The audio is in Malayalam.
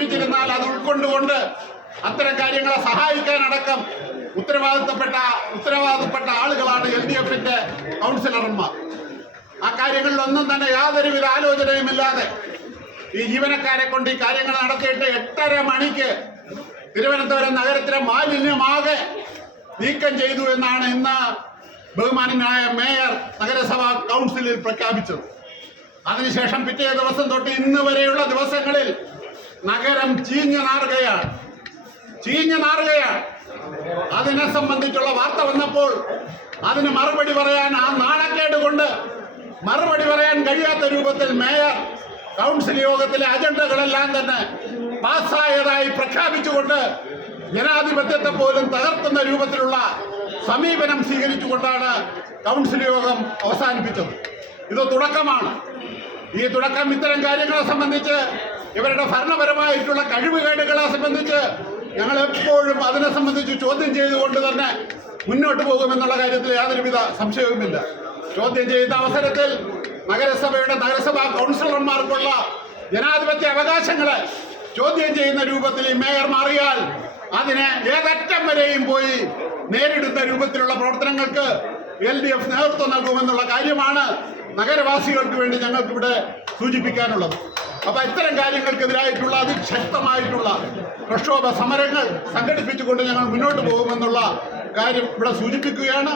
സൂചിപ്പിച്ചിരുന്നാൽ അത് ഉൾക്കൊണ്ടുകൊണ്ട് അത്തരം കാര്യങ്ങളെ സഹായിക്കാനടക്കം ഉത്തരവാദിത്തപ്പെട്ട ആളുകളാണ് LDF-ന്റെ കൗൺസിലർമാർ. ആ കാര്യങ്ങളിലൊന്നും തന്നെ യാതൊരുവിധ ആലോചനയുമില്ലാതെ ഈ ജീവനക്കാരെ കൊണ്ട് ഈ കാര്യങ്ങൾ നടത്തിയിട്ട് 8:30 മണിക്ക് തിരുവനന്തപുരം നഗരത്തിലെ മാലിന്യമാകെ നീക്കം ചെയ്തു എന്നാണ് ഇന്ന് ബഹുമാന്യനായ മേയർ നഗരസഭാ കൗൺസിലിൽ പ്രഖ്യാപിച്ചത്. അതിനുശേഷം പിറ്റേ ദിവസം തൊട്ട് ഇന്ന് വരെയുള്ള ദിവസങ്ങളിൽ നഗരം ചീഞ്ഞു നാറുകയാണ്. അതിനെ സംബന്ധിച്ചുള്ള വാർത്ത വന്നപ്പോൾ അതിന് മറുപടി പറയാൻ, ആ നാണക്കേട് കൊണ്ട് മറുപടി പറയാൻ കഴിയാത്ത രൂപത്തിൽ മേയർ കൗൺസിൽ യോഗത്തിലെ അജണ്ടകളെല്ലാം തന്നെ പാസ്സായതായി പ്രഖ്യാപിച്ചുകൊണ്ട് ജനാധിപത്യത്തെ പോലും തകർക്കുന്ന രൂപത്തിലുള്ള സമീപനം സ്വീകരിച്ചുകൊണ്ടാണ് കൗൺസിൽ യോഗം അവസാനിപ്പിച്ചത്. ഇത് തുടക്കമാണ്. ഈ തുടക്കം ഇത്തരം കാര്യങ്ങളെ സംബന്ധിച്ച്, ഇവരുടെ ഭരണപരമായിട്ടുള്ള കഴിവുകേടുകളെ സംബന്ധിച്ച് ഞങ്ങൾ എപ്പോഴും അതിനെ സംബന്ധിച്ച് ചോദ്യം ചെയ്തുകൊണ്ട് തന്നെ മുന്നോട്ട് പോകുമെന്നുള്ള കാര്യത്തിൽ യാതൊരുവിധ സംശയവുമില്ല. ചോദ്യം ചെയ്യുന്ന അവസരത്തിൽ നഗരസഭാ കൗൺസിലർമാർക്കുള്ള ജനാധിപത്യ അവകാശങ്ങളെ ചോദ്യം ചെയ്യുന്ന രൂപത്തിൽ ഈ മേയർ മാറിയാൽ അതിനെ ഏതറ്റം വരെയും പോയി നേരിടുന്ന രൂപത്തിലുള്ള പ്രവർത്തനങ്ങൾക്ക് LDF നേതൃത്വം നൽകുമെന്നുള്ള കാര്യമാണ് നഗരവാസികൾക്ക് വേണ്ടി ഞങ്ങൾക്കിവിടെ സൂചിപ്പിക്കാനുള്ളത്. അപ്പൊ ഇത്തരം കാര്യങ്ങൾക്കെതിരായിട്ടുള്ള അതിശക്തമായിട്ടുള്ള പ്രക്ഷോഭ സമരങ്ങൾ സംഘടിപ്പിച്ചുകൊണ്ട് ഞങ്ങൾ മുന്നോട്ട് പോകുമെന്നുള്ള കാര്യം ഇവിടെ സൂചിപ്പിക്കുകയാണ്.